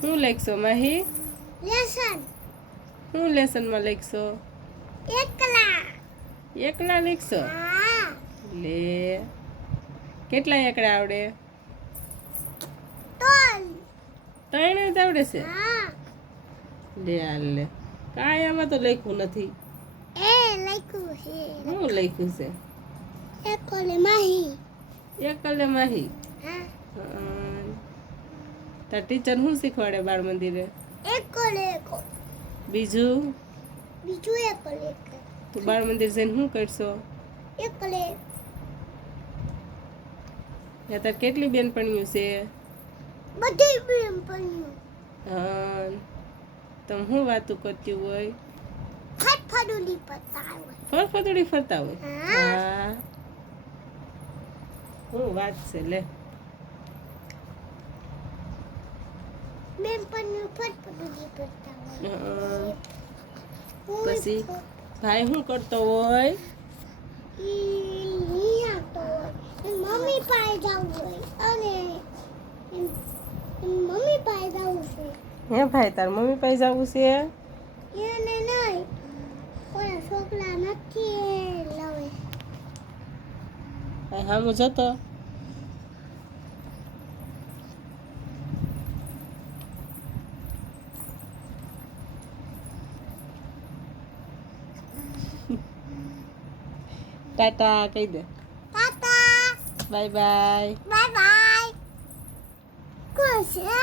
શું લખશો માહી? લેસન. શું લેસનમાં લખશો? એકલા. એકલા લખશો? હા. લે કેટલા એકડા આવડે? ત્રણ જ આવડે છે? હા. લે હાલ લે કાંઈ આમાં તો લખ્યું નથી. એ લખ્યું છે. શું લખ્યું છે? એકલે માહી. એકલે માહી. હા. તાર ટીચર શું શીખવાડે બાળ મંદિરે? એકલે. બીજું બીજું એકલે. તું બાળ મંદિર જઈને શું કરશો? એકલે. તાર કેટલી બેનપણીઓ છે? બધી બેનપણીઓ. હા તમે શું વાતું કરતી હોય? ફટફડુલી પતા હોય. ફરફદડી ફરતા હોય? હા. હા શું વાત છે લે. બેનપણીઓ ફટફડુલી પતા હોય. પછી ભાઈ શું કરતો હોય? મમ્મી પાસે જવું હોય અને મમ્મી પાસે જવું છે. હે ભાઈ તાર મમ્મી પાસે જવું છે? એને નહીં કોઈ છોકરા નથી લાવે. હા હું જતો ટાટા કહી દે. Tata. Bye bye. Bye bye. કોણ છે?